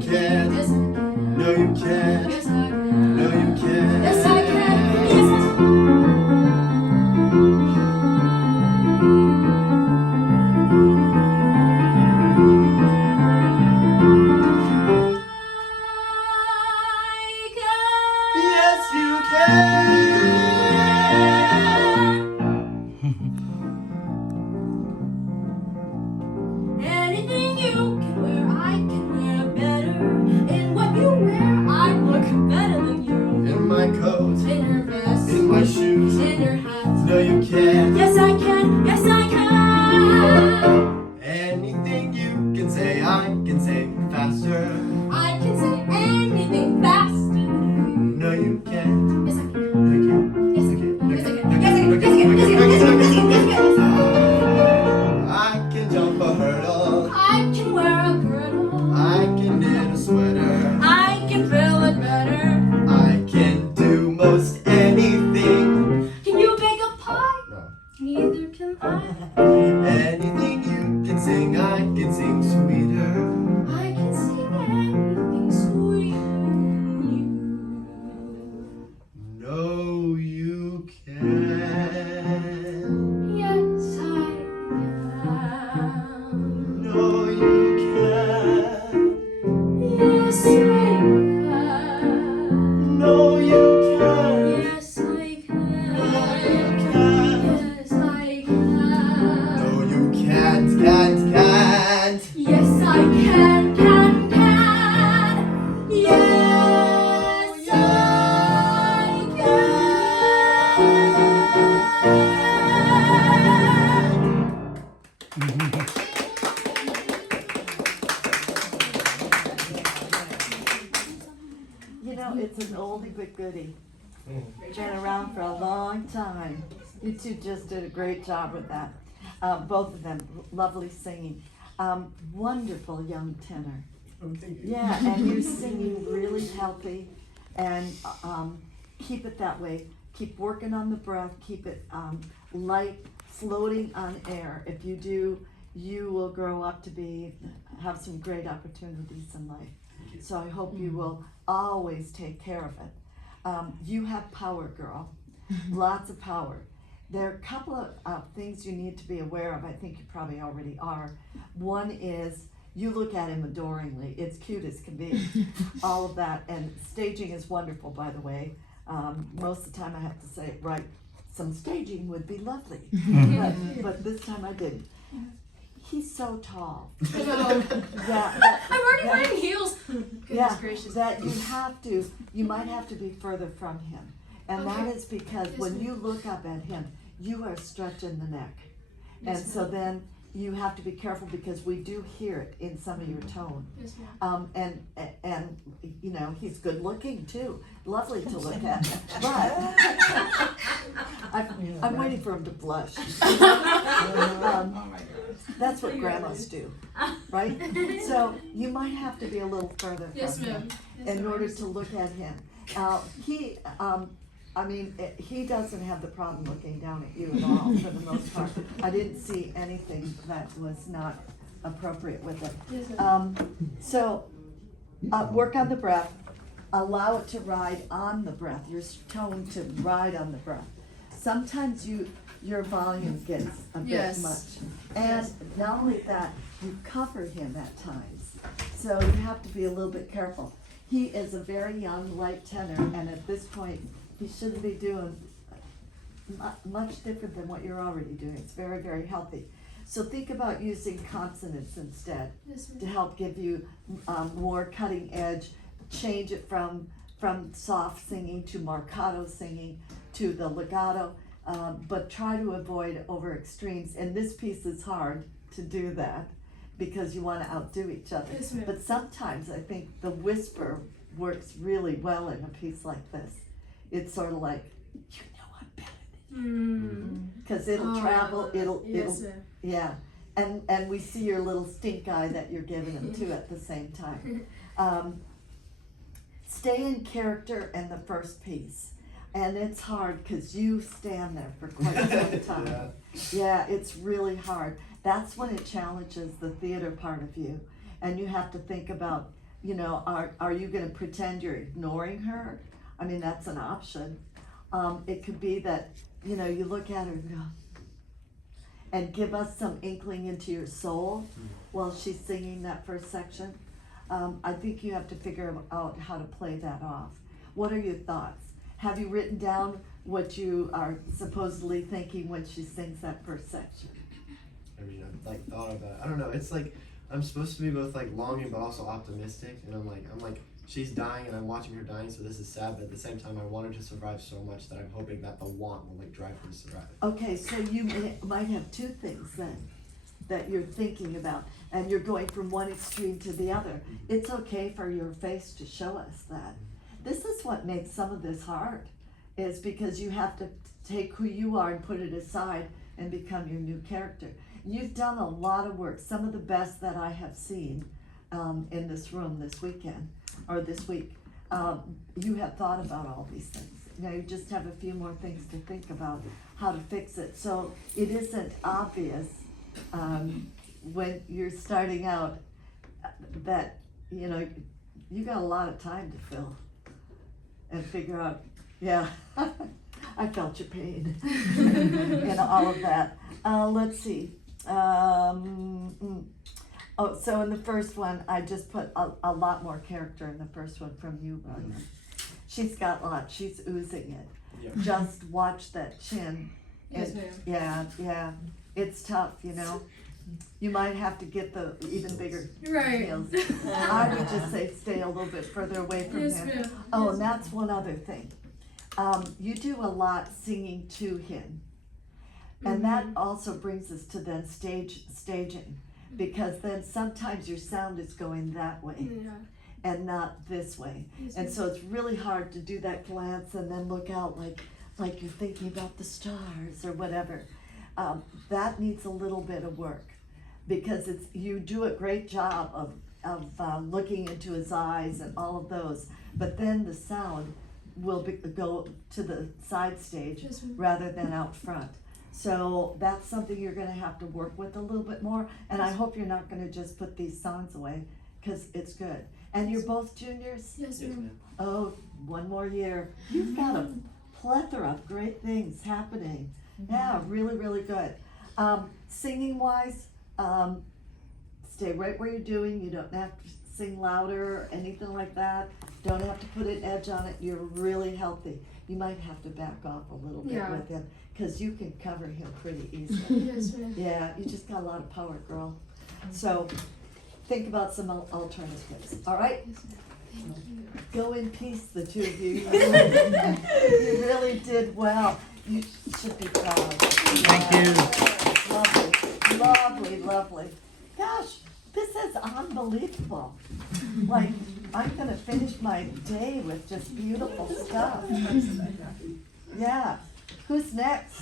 can. Yes, I can. No, you can't. Yes, I can. No, you can't. Yes, I can. Yes, I Yes, you can. Anything you can wear, I can wear better. In what you wear, I look better than you. In my coat, In your vest, in my shoes. in your hat. No, you can't. Yes, I can. Yes, I can. Anything you can say, I can say faster. I can say anything faster than No, you can't. you. Yes, I can. No, you can't. Yes, I Okay, can. Yes, I okay, can. Yes, I okay, can. okay, Yes, I can. okay, Yes, I can. okay, Yes, I okay, can. okay. Yes, I can. I can jump a hurdle. I can wear a girdle. I can knit a sweater. I can drill it better. I can do most anything. Can you bake a pie? No. Neither can I. Anything you can sing, I can sing sweeter. I can sing anything sweet than you. No, you can't. Yes, I can. No, you can't. Yes, I can. No, you can't. Yes, I can. No, you can't. Yes, I can. No, you can't. Yes, I can. Yes, I can. You know, it's an oldie but goodie. Been around for a long time. You two just did a great job with that. Both of them, lovely singing. Wonderful young tenor. Oh, thank you. Yeah, and you're singing really healthy, and keep it that way. Keep working on the breath, keep it light, floating on air. If you do, you will grow up to have some great opportunities in life. So I hope you will always take care of it. You have power, girl. Lots of power. There are a couple of things you need to be aware of. I think you probably already are. One is you look at him adoringly. It's cute as can be. All of that. And staging is wonderful, by the way. Most of the time I have to say it right. Some staging would be lovely. But this time I didn't. He's so tall. Yeah, I'm already wearing heels. Goodness gracious. that you might have to be further from him. And that is because Yes, when ma'am. you look up at him, you are stretching the neck. And Yes, so ma'am. then you have to be careful because we do hear it in some of your tone. Yes, ma'am. And you know, he's good looking too, lovely to look at, but I'm waiting for him to blush. That's what grandmas do, right? So you might have to be a little further Yes, from him ma'am. Yes, in ma'am. order to look at him. He doesn't have the problem looking down at you at all for the most part. I didn't see anything that was not appropriate with it. Yes, ma'am. Work on the breath, allow it to ride on the breath, your tone to ride on the breath. Sometimes your volume gets a bit Yes. much. And not only that, you cover him at times. So you have to be a little bit careful. He is a very young, light tenor, and at this point, he shouldn't be doing much different than what you're already doing. It's very, very healthy. So think about using consonants instead Yes, to ma'am. help give you more cutting edge. Change it from soft singing to marcato singing to the legato, but try to avoid over extremes. And this piece is hard to do that because you want to outdo each other. Yes, ma'am. But sometimes I think the whisper works really well in a piece like this. It's sort of like, you know I'm better than because it'll Oh, travel, it'll Yes, ma'am. yeah, and we see your little stink eye that you're giving him too at the same time. Stay in character in the first piece, and it's hard because you stand there for quite some time. Yeah, it's really hard. That's when it challenges the theater part of you, and you have to think about you know, are you gonna pretend you're ignoring her? I mean, that's an option. It could be that, you know, you look at her and go, and give us some inkling into your soul while she's singing that first section. I think you have to figure out how to play that off. What are your thoughts? Have you written down what you are supposedly thinking when she sings that first section? I mean, I've like thought about it. I don't know. It's like I'm supposed to be both like longing but also optimistic, and I'm like she's dying and I'm watching her dying, so this is sad. But at the same time, I want her to survive so much that I'm hoping that the want will like drive her to survive. Okay, so you might have two things then that you're thinking about, and you're going from one extreme to the other. It's okay for your face to show us that. This is what makes some of this hard, is because you have to take who you are and put it aside and become your new character. You've done a lot of work, some of the best that I have seen in this room this weekend, or this week. You have thought about all these things. Now you just have a few more things to think about how to fix it. So it isn't obvious when you're starting out that, you know, you got a lot of time to fill and figure out, yeah, I felt your pain and all of that. Let's see. Oh, so in the first one, I just put a lot more character in the first one from you, Rania. She's got lots, she's oozing it. Yeah. Just watch that chin. Yes, ma'am. Yeah, it's tough, you know. You might have to get the even bigger Right. heels. I would just say stay a little bit further away from Yes, him. ma'am. Oh, Yes, and that's one other thing. You do a lot singing to him. And that also brings us to then staging, because then sometimes your sound is going that way Yeah. and not this way. Yes, And ma'am. so it's really hard to do that glance and then look out like you're thinking about the stars or whatever. That needs a little bit of work, because you do a great job of looking into his eyes and all of those, but then the sound will go to the side stage Yes, ma'am. rather than out front. So that's something you're gonna have to work with a little bit more, and I hope you're not gonna just put these songs away, cause it's good. And you're both juniors? Yes, Yes, ma'am. ma'am. Oh, one more year. You've got a plethora of great things happening. Yeah, really, really good. Singing wise, stay right where you're doing. You don't have to sing louder or anything like that. Don't have to put an edge on it. You're really healthy. You might have to back off a little bit Yeah. with him, because you can cover him pretty easily. Yes, ma'am. Yeah, you just got a lot of power, girl. So think about some alternatives, all right? Yes, ma'am. Thank you. Go in peace, the two of you. You really did well. You should be proud. Thank you. Lovely, lovely, lovely. Gosh, this is unbelievable. Like, I'm gonna finish my day with just beautiful stuff. Yeah. Who's next?